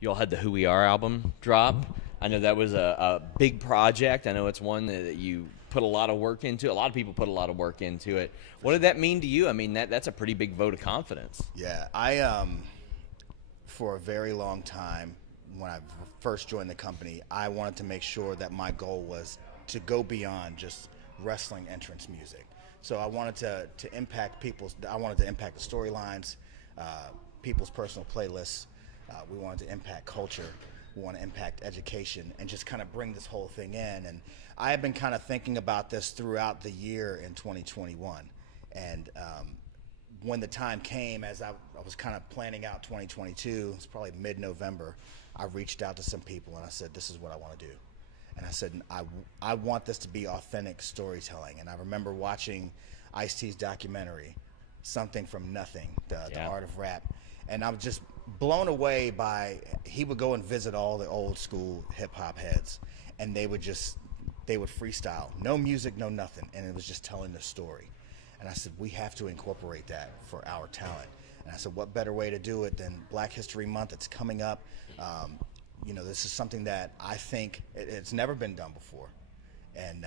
you all had the Who We Are album drop. I know that was a big project. I know it's one that you put a lot of work into. A lot of people put a lot of work into it. What did that mean to you? I mean, that's a pretty big vote of confidence. Yeah, for a very long time, when I first joined the company, I wanted to make sure that my goal was to go beyond just wrestling entrance music. So I wanted to impact I wanted to impact the storylines, people's personal playlists. We wanted to impact culture. We want to impact education and just kind of bring this whole thing in. And I have been kind of thinking about this throughout the year in 2021. And when the time came, as I was kind of planning out 2022, it's probably mid-November, I reached out to some people and I said, this is what I want to do. And I said, I want this to be authentic storytelling. And I remember watching Ice-T's documentary, Something from Nothing, the Art of Rap. And I was just blown away by, he would go and visit all the old school hip hop heads, and they would freestyle, no music, no nothing, and it was just telling the story. And I said, we have to incorporate that for our talent. And I said, what better way to do it than Black History Month? It's coming up. This is something that I think it's never been done before. And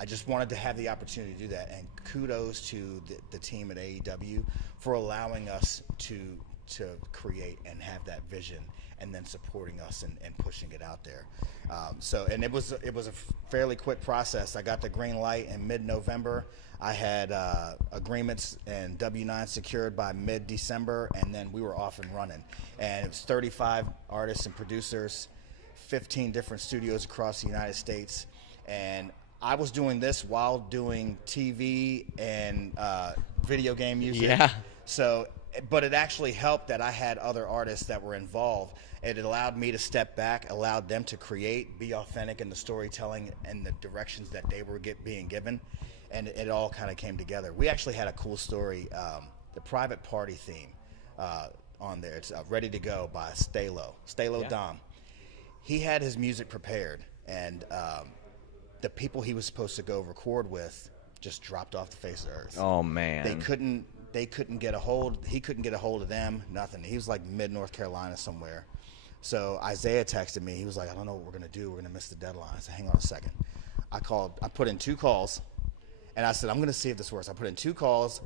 I just wanted to have the opportunity to do that. And kudos to the team at AEW for allowing us to create and have that vision, and then supporting us and pushing it out there. And it was a fairly quick process. I got the green light in mid-November. I had agreements and W-9 secured by mid-December, and then we were off and running. And it was 35 artists and producers, 15 different studios across the United States, and I was doing this while doing TV and video game music. Yeah. So, but it actually helped that I had other artists that were involved. It allowed me to step back, allowed them to create, be authentic in the storytelling and the directions that they were being given, and it all kind of came together. We actually had a cool story, the Private Party theme on there. It's Ready to Go by Stalo Yeah. Dom. He had his music prepared, and the people he was supposed to go record with just dropped off the face of the earth. Oh, man. They couldn't get a hold. He couldn't get a hold of them. Nothing. He was like mid North Carolina somewhere. So Isaiah texted me. He was like, I don't know what we're gonna do. We're gonna miss the deadline. I said, hang on a second. I put in 2 calls, and I said, I'm gonna see if this works. I put in 2 calls.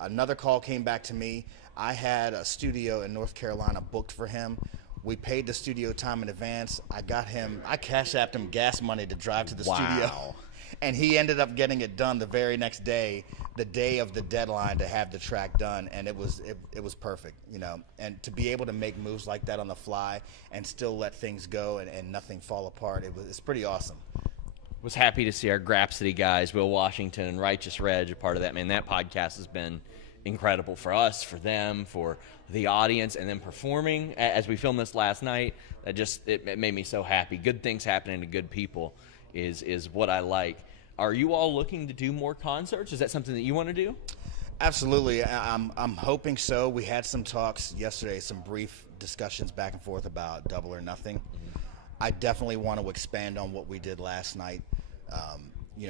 Another call came back to me. I had a studio in North Carolina booked for him. We paid the studio time in advance. I cash apped him gas money to drive to the studio. And he ended up getting it done the very next day, the day of the deadline to have the track done, and it was perfect, And to be able to make moves like that on the fly and still let things go and nothing fall apart, it's pretty awesome. Was happy to see our Grapsity guys, Will Washington and Righteous Reg, a part of that. Man, that podcast has been incredible for us, for them, for the audience, and then performing as we filmed this last night. It made me so happy. Good things happening to good people is what I like. Are you all looking to do more concerts? Is that something that you want to do? Absolutely. I'm hoping so. We had some talks yesterday, some brief discussions back and forth about Double or Nothing. Mm-hmm. I definitely want to expand on what we did last night.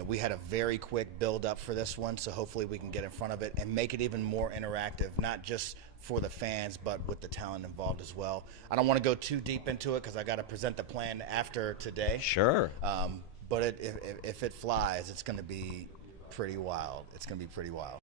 We had a very quick build up for this one, so hopefully we can get in front of it and make it even more interactive, not just for the fans, but with the talent involved as well. I don't want to go too deep into it because I got to present the plan after today. Sure. But if it flies, it's going to be pretty wild. It's going to be pretty wild.